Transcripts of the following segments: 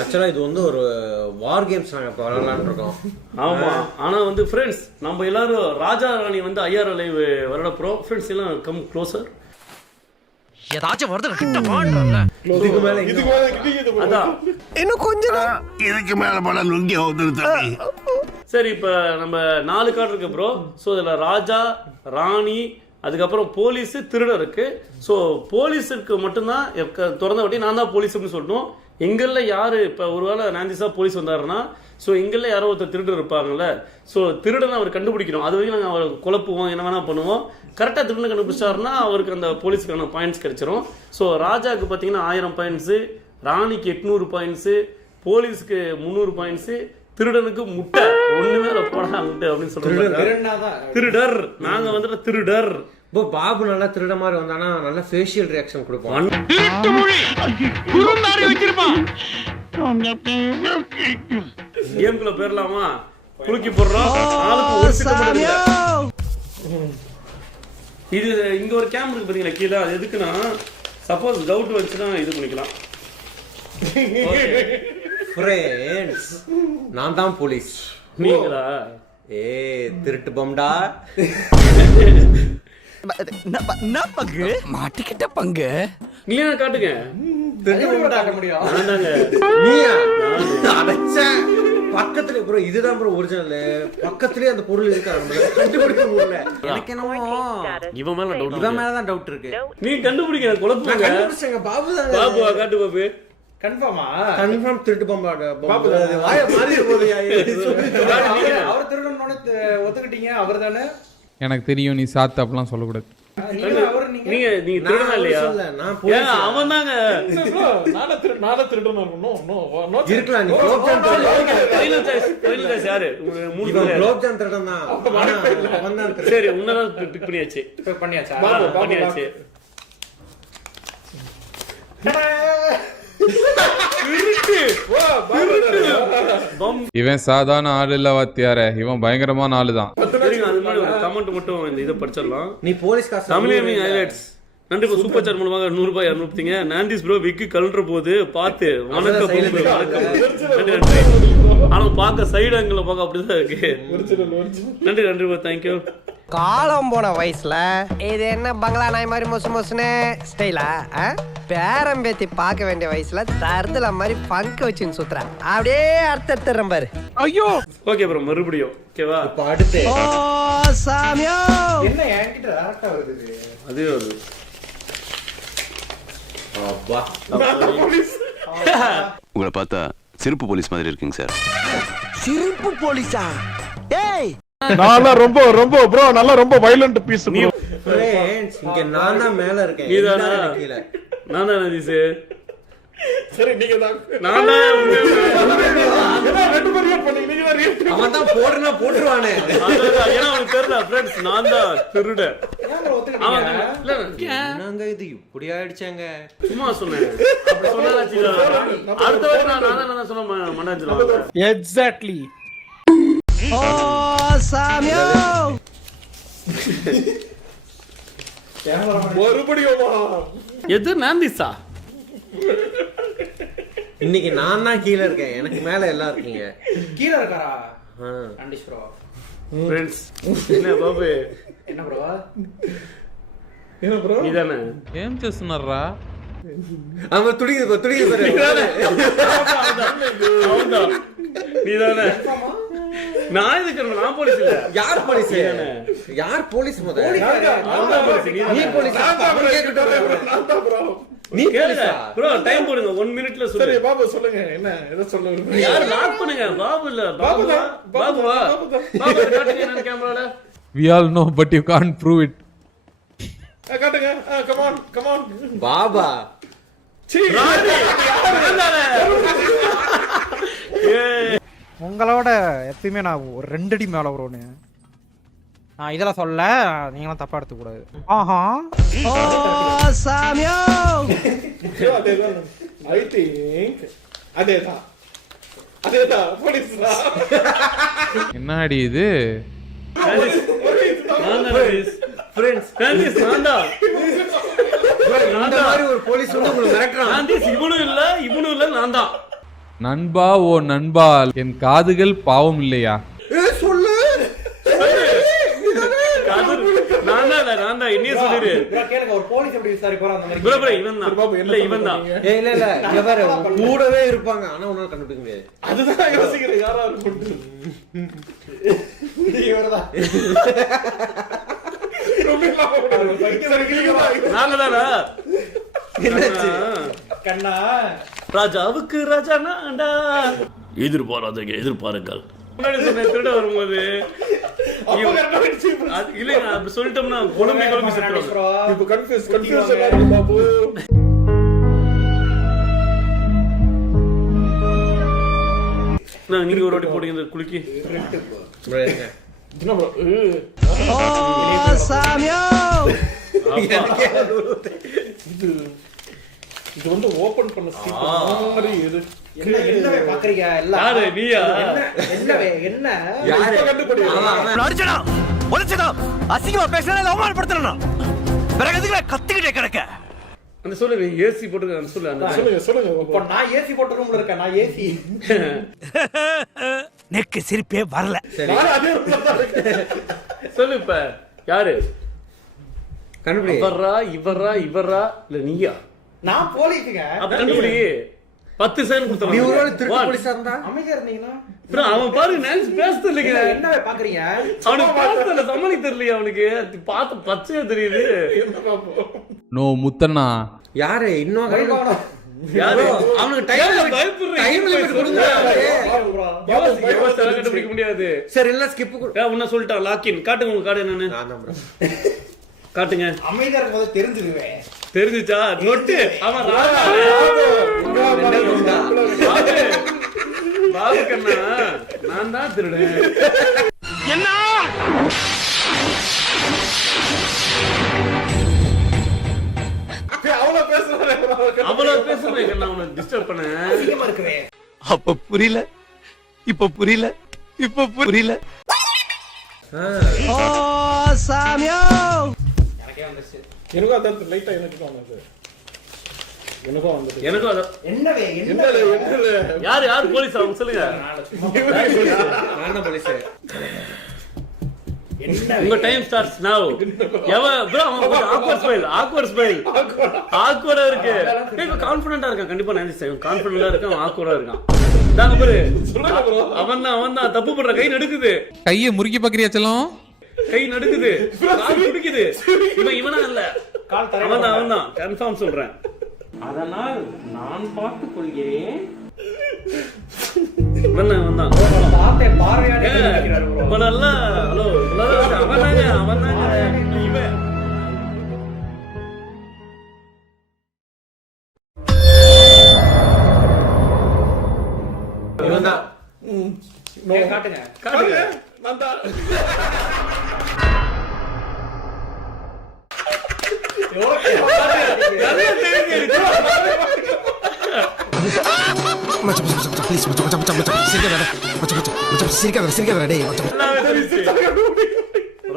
ஆக்சுவலா இது வந்து ஒரு வார் கேம்ஸ் நாங்க இப்ப விளையாடலாம்னு இருக்கோம். ஆமா, ஆனா வந்து ஃப்ரெண்ட்ஸ் நம்ம எல்லாரும் ராஜா ராணி வந்து ஐஆர் லைவ் விளையாட போறோம். ஃப்ரெண்ட்ஸ் எல்லாம் கம் க்ளோசர். ஏதாச்சும் வருது கிட்ட வான்றல. இதுக்கு மேல அதான் இன்னும் கொஞ்சம் இதுக்கு மேல பல நுங்கி வந்துருச்சு. சரி, இப்ப நம்ம 4 கார்டு இருக்கு ப்ரோ. ஸோ இதுல ராஜா, ராணி, அதுக்கப்புறம் போலீஸ், திருடன் இருக்கு. ஸோ போலீஸுக்கு மட்டும்தான் திறந்த வட்டி நான் தான் போலீஸ்னு சொல்லணும். எங்கள்ல யாரு இப்ப ஒருவேளை நாந்திசா போலீஸ் வந்தாருன்னா, ஸோ எங்கள்ல யாரோ ஒருத்தர் திருடன் இருப்பாங்கல்ல, ஸோ திருடனை அவர் கண்டுபிடிக்கணும். அது வரைக்கும் நாங்கள் அவர் குழப்புவோம், என்ன வேணா பண்ணுவோம். கரெக்டாக திருடனை கண்டுபிடிச்சாருன்னா அவருக்கு அந்த போலீஸுக்கான பாயிண்ட்ஸ் கிடைச்சிரும். ஸோ ராஜாவுக்கு பார்த்தீங்கன்னா 1000 பாயிண்ட்ஸு, ராணிக்கு 800 பாயிண்ட்ஸு, போலீஸுக்கு 300 பாயிண்ட்ஸு, திருடனுக்கு முட்டை ஒண்ணுமே போடா முட்டை அப்படின்னு சொல்றாங்க. திருடர் நாங்க வந்துட்டு திருடர். பாபு நல்லா திருட மாதிரி வந்தானா நல்ல ஃபேஷியல் ரியாக்ஷன் கொடுப்பான். கேம்குள்ள போயிடலாமா? குலுக்கி போடுறோம். இது இங்க ஒரு கேம் இருக்கு பாத்தீங்களா கீழே, அது எதுக்குன்னா சப்போஸ் டவுட் வந்துச்சுன்னா இது பண்ணிக்கலாம். ஃப்ரெண்ட்ஸ் நான் தான் போலீஸ். நீங்களா? திருட்டு பொம்டா. பங்கு மாட்டிக்கிட்ட பங்கு இல்லையா காட்டுங்க. பக்கத்துல ப்ரோ இதுதான் ப்ரோ ஒரிஜினல். பக்கத்துலயே அந்த பொருள் இருக்கு, கண்டுபிடிக்க முடியல. எனக்கு என்னமோ இவன் மேல டவுட், இவன் மேலதான் டவுட் இருக்கு. நீ கண்டுபிடிக்க குழப்பங்க. பாபு தான். பாபுவா? காட்டு பாபு. கன்ஃபார்மா? கன்ஃபார்ம் திருட்டு பொம்பாடு. பாபு வாய மாறி போகுது. அவர் திருடனோட ஒத்துக்கிட்டீங்க, அவர்தானே? எனக்கு தெரியும், நீ சாத்து அப்படிலாம் சொல்லக்கூடாது. நீங்க திருடனா இல்லையா? நான் போலீஸ். அவன் தாங்க. நானே திருடனா? இருக்கலாம். நீ யாரு? குலோப்ஜாம் திருடன் தான். அவன் தான். சரி, உன்னதான் பிக் பண்ணியாச்சு. பண்ணியாச்சா? பண்ணியாச்சு. இவன் சாதாரண ஆள் இல்ல வாத்தியார, இவன் பயங்கரமான ஆளு தான். கமெண்ட் மட்டும் இந்த இதை படிச்சிடலாம். நீ போலீஸ் காசு தமிழ் ஹைலைட்ஸ். நன்றி ப்ரோ. சூப்பர் சாட் மூலமாக 100 ரூபாய் அனுப்பிட்டீங்க. நாந்திஸ் ப்ரோ விக்கு கலன்ற போது பார்த்து வணக்கம். நன்றி நன்றி. ஆனா பார்க்க சைடு ஆங்கிள் பார்க்க அப்படிதான் இருக்கு. நன்றி நன்றி ப்ரோ, தேங்க்யூ. காலம் போன வயசுல இது என்ன பங்களா நாய் மாதிரி மொசு மொசுன்னு ஸ்டைலா? பேரம்பேத்தி பார்க்க வேண்டிய வயசுல தருதல மாதிரி பங்கு வச்சுன்னு சுத்துறேன். அப்படியே அர்த்தம் பாரு. ஐயோ. ஓகே ப்ரோ, மறுபடியும் ஓகேவா? இப்ப அடுத்து சாமியோ என்ன என்கிட்ட டேரக்டா வருது? அதே வருது. அப்பா உங்களை பார்த்தா சிறப்பு போலீஸ் மாதிரி இருக்குங்க சார். சிரிப்பு போலீஸா? ஏய் நானா ரொம்ப ரொம்ப ப்ரோ நல்லா ரொம்ப வயலண்ட் பீஸ் ப்ரோ. ஃப்ரெண்ட்ஸ் இங்க நான் தான் மேல இருக்கேன். நீதானா? கீழ நான் தான் நாந்திஸ். சரி நீங்க தான். நான் தான். என்ன ரெண்டு பேரும் பண்ணீங்க? நீங்க தான். அவன் தான் போடுறனா போட்டுருவானே. ஏன்னா அவனுக்கு தெரியல ஃப்ரெண்ட்ஸ், நான் தான் திருடன். என்னங்க இது இப்படி ஆயிடுச்சாங்க? சும்மா சொன்னேன். அப்படி சொன்னாச்சு. அடுத்த வாரம் நான் தான் சொன்ன மண்டாஞ்சிரும். எக்ஸாக்ட்லி. ஓ சாமியோ மறுபடியுமா? எது நாந்திஸா? இன்னைக்கு நான் தான் கீழ இருக்கேன், எனக்கு மேல எல்லாம் இருக்கீங்க. கீழ இருக்காரா? கண்டிஷ் ப்ரோ. ஃப்ரெண்ட்ஸ் என்ன பாபு? என்ன ப்ரோ? என்ன ப்ரோ? நீதானே? ஏன் பேசுனறா? அவன் துடிக்குது பாரு. அவன்தான். நீதானே? நான் இதுக்கு நான் போலீஸ் இல்ல. யார் போலீஸ்? யார் போலீஸ்? முத நீ போலீஸ். நீ கேளுங்க ப்ரோ, டைம் போடுங்க. 1 மினிட்ல சொல்லுங்க. சரி பாபு சொல்லுங்க, என்ன எதை சொல்லுங்க? யார் லாக் பண்ணுங்க? பாபு இல்ல. பாபுவா? பாபு காட்டுங்க என்ன கேமரால. We all know but you can't prove it. காட்டுங்க. Come on. பாபா உங்களோட எப்பயுமே நான் ஒரு 2 அடி மேல வருவேன்னு நான் இதெல்லாம் சொல்ல, நீங்களாம் தப்பா எடுத்துக்க கூடாது. ஆஹா. ஓ சாமியோ அதேதான். ஐ திங்க் அதேதான் போலீஸ் தான். என்னடி இது? ஃப்ரெண்ட்ஸ் நாந்திஸ் நான் தான். இந்த மாதிரி ஒரு போலீஸ் வந்து உங்களுக்கு மிரட்டறான். நாந்திஸ் இவனும் இல்ல நான் தான். நண்பா ஓ நண்பா, என் காதுகள் பாவம் இல்லையா? சொல்லு. நான் தான் என்னைய சொல்லிரு. கேளுங்க, ஒரு போலீஸ் எப்படி விசாரிப்பாரோ அந்த மாதிரி. bro, இவன் தான். இல்ல இவன் தான். இல்ல இங்க பாரு, கூடவே இருப்பாங்க ஆனா உன்னால கண்டுபிடிக்க முடியாது. அதுதான் யோசிக்கிறேன், யாரா இருக்கும். இவர்தான். நாங்கதானா? கண்ணா ராஜாவுக்கு ராஜா நான்டா. எதிர்பாருங்கள். முன்னாடி சொன்ன திருட வரும்போது இல்ல நான் அப்படி சொல்லிட்டோம்னா குழம்பி செத்துருவாங்க. இப்போ கன்ஃபியூஷன் பாபு. நீங்க ஒரு வாட்டி போடுங்க குலுக்கி. ஓ சாமியோ, இது வந்து ஓபன் பண்ண மாதிரி இது என்னவே பாக்குறீங்க எல்லாம்? யாரு நீயா? என்னவே என்ன யாரு கண்டுபிடி. அடிச்சடா ஒளிச்சடா, அசிங்கமா பேசறத அவமானப்படுத்தறனா, பிறகு எதுக்கு கத்திக்கிட்டே கிடக்க? அந்த சொல்லு, நீ ஏசி போட்டு அந்த சொல்லு. அந்த சொல்லுங்க. இப்போ நான் ஏசி போட்ட ரூம்ல இருக்கேன். நான் ஏசி. நெக்கு சிரிப்பே வரல. நான் அதே ரூம்ல தான் இருக்கேன். சொல்லு இப்ப யாரு? கண்டுபிடி. இவரா இல்ல நீயா? நான் போலீஸ்ங்க. அப்ப கண்டுபிடி. 10 செகண்ட் நீ கொடுத்தா. ஒருவேளை திருட்டு போலீஸா இருந்தா? அமைதியா இருந்தீங்கன்னா bro, அவன் பாரு நான்ஸ் பேசறது இல்லைங்க. என்னவே பாக்குறீங்க? அவனுக்கு பேசல சமாளிக்க தெரியலையா அவனுக்கு? பார்த்து பச்சையா தெரியுது. நோ முத்தண்ணா, யாரு இன்னும் யாரு? அவனுக்கு டைம் லிமிட் கொடுங்க. கண்டுபிடிக்க முடியாது. சரி இல்ல ஸ்கிப் உன்ன சொல்லிட்டான் லாக்கின். காட்டுங்க உங்க கார்டு என்னன்னு. நான் தான் bro. காட்டுங்க. அமைதியா இருக்கும்போது தெரிஞ்சுக்குவேன். தெரிஞ்சுச்சா? நொட்டு. அவன் ராஜா. பாபு கண்ணா, நான் தான் திருடன். என்ன அவ்வளவு பேசுறேன் கண்ணா, உன்னை டிஸ்டர்ப் பண்ண. அதிகமா இருக்குவே. அப்ப புரியல, இப்ப புரியல, இப்ப புரியல. ஓ சாமியோ, எனக்கே வந்துச்சு. எனக்கும் அதான் லைட்டா எனக்கும் வந்தது. எனக்கும் அதான். என்னவே யாரு போலீஸ்? அவங்க சொல்லுங்க. நான் தான் போலீஸ். உங்க டைம் ஸ்டார்ட்ஸ் நவ. bro, அவன் awkward smile ஆக்வர்டா இருக்கு. இப்ப கான்ஃபிடென்ட்டா இருக்கான். கண்டிப்பா நான் கான்ஃபிடென்ட்டா இருக்கான். அவன் ஆக்வர்டா இருக்கான். தாங்க பாரு. அவன் தான் தப்பு பண்ற. கை நடுக்குது. கையை முறுக்கி பாக்குறியா செல்லம்? கை நடுக்குது. கால் துடிக்குது. இவனா இல்ல, அவன் தான் கன்ஃபார்ம் சொல்றேன். அதனால் நான் பார்த்துக் கொள்கிறேன். அவன் தான் பார்த்தே பார்வையானே நினைக்கிறாரு bro. இப்ப நல்லா ஹலோ அவன் தாங்க இவன். இவன் தான். காட்டுங்க. நான் தான்.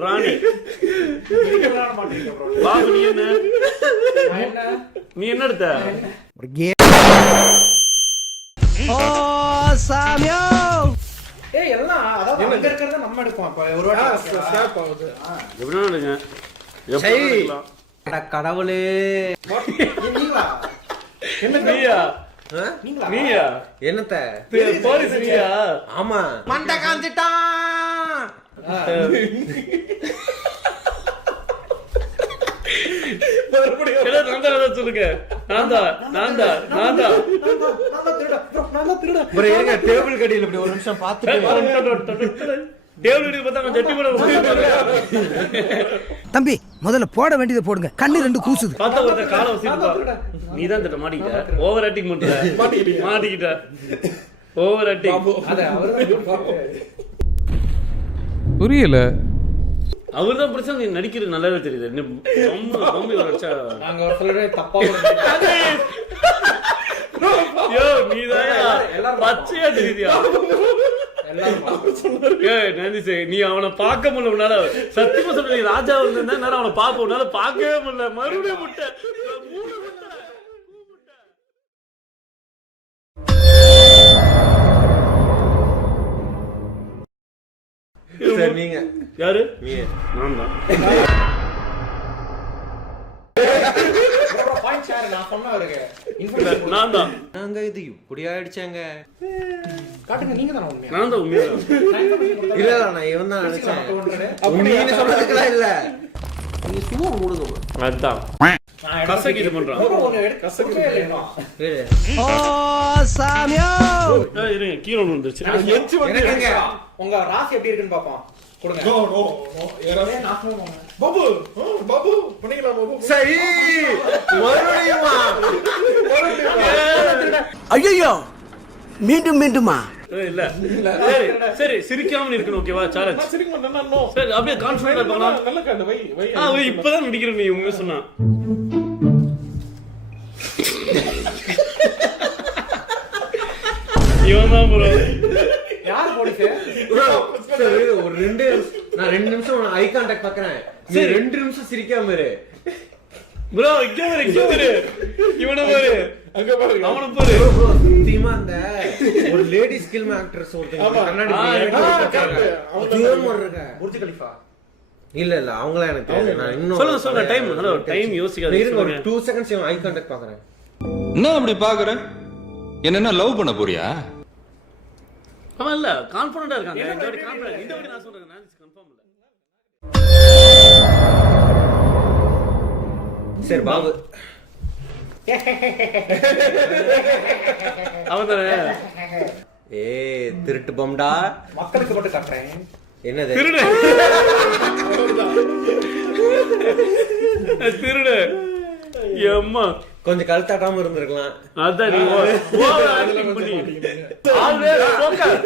ராணி பாபு, நீ என்ன எடுத்த? ஓ சாமியோ, ஏய் எல்லாம் அதாவது அங்க இருக்கறத நம்ம எடுப்போம். அப்ப ஒரு வாட்டி ஸ்டாப் ஆகுது. எப்படினா எடுங்க. சரி. எப்படி அட கடவுளே. நீங்களா? நீயா? நீயா? என்னத்த? போலீஸ் நீயா? ஆமா. மண்ட காஞ்சிட்டான். சொல்லுங்க. நான் தான் bro ஏங்க டேபிள் கடியில இப்படி ஒரு நிமிஷம் பாத்துட்டு தம்பி முதல்ல போட வேண்டியதை போடுங்க. கண்ணு ரெண்டு கூசுது. நீதான் திட்ட மாட்டிக்கிட்ட. ஓவர் ஆக்டிங் பண்ற. மாட்டிக்கிட்ட. Over acting. புரியல. அவர்தான் பிரச்சனை. நீ நடிக்கிறது நல்லாவே தெரியுது. நாங்க ஒரு சிலரே தப்பா நீதான் பச்சையா தெரியுதியா? நீ அவனை பார்க்க முடியல. சத்தியமா சொல்ற, ராஜா வந்து அவனை பார்க்க பார்க்கவே முடியல. மறுபடியும் முட்டை. யாரு நீ நான் தான். பாயிண்ட் ஷேர் நான் சொன்னவருக்கு இல்ல, நான் தான். நாங்க இது இப்படி ஆயிடுச்சாங்க. காட்டுங்க நீங்க தான உண்மையா நான் தான் உண்மையா. இல்ல நான் இவன் தான் நினைச்சேன். நீங்க சொல்றதுக்குலாம் இல்ல. நீங்க சும்மா மூடுங்க bro. அதான் கசக்கி இது பண்றான். கசக்கே இல்லையா ஏய், ஓ சாமியோ இருங்க கீழே வந்துருச்சு. எனக்குங்க உங்க ராசி எப்படி இருக்குன்னு பாப்போம் கொடுங்க no no no Babu Babu பண்ணிக்கலாம் பாபு சரி மறுபடியுமா? ஐயோ மீண்டும் மீண்டுமா இல்ல சரி சரி சிரிக்காம இருக்கணும். ஓகேவா சேலஞ்ச். நான் சிரிக்க மாட்டேன் நோ சரி அப்படியே கான்ஃபிடன்ட் இருக்கலாம். நல்ல கார்டு வை இப்பதான் நடிக்கிற நீ உண்மை சொன்னா. இவன் தான் ப்ரோ. யார் போலீஸ் Bro, சரி ஒரு நான் 2 நிமிஷம் ஐ கான்டாக்ட் பார்க்கறேன். நீ 2 நிமிஷம் சிரிக்காம இரு. ப்ரோ இங்க பாரு. இவன பாரு. அங்க பாருங்க அவன பாரு. Bro, சத்தியமா அந்த ஒரு லேடி ஸ்கில் ஆக்ட்ரஸ் ஒருத்தங்க கண்ணாடி இருக்க. புர்ஜ் கலிஃபா இல்ல அவங்கள எனக்கு தெரியாது. நான் இன்னும் சொல்லுங்க டைம். ஹலோ டைம் யோசிக்காதீங்க. இருங்க ஒரு 2 செகண்ட்ஸ் ஐ கான்டாக்ட் பார்க்கறேன். என்ன அப்படி பாக்குற? என்ன லவ் பண்ண போறியா? அவன் இல்ல கான்ஃபிடன்ட்டா இருக்காங்க. இந்த வாட்டி கான்ஃபிடன்ட். இந்த வாட்டி நான் சொல்றேன் நான் கன்ஃபார்ம் இல்ல. சரி பாபு. அவன் தானே. ஏய் திருட்டு பொம்டா. மக்களுக்கு மட்டும் காட்டுறேன் என்னது? திருடு. திருடு. ஏம்மா கொஞ்சம் கழுத்தாட்டாம இருந்திருக்கலாம். அதான் நீ ஓவர் ஆக்டிங் பண்ணி ஆல்வேஸ் போக்கர்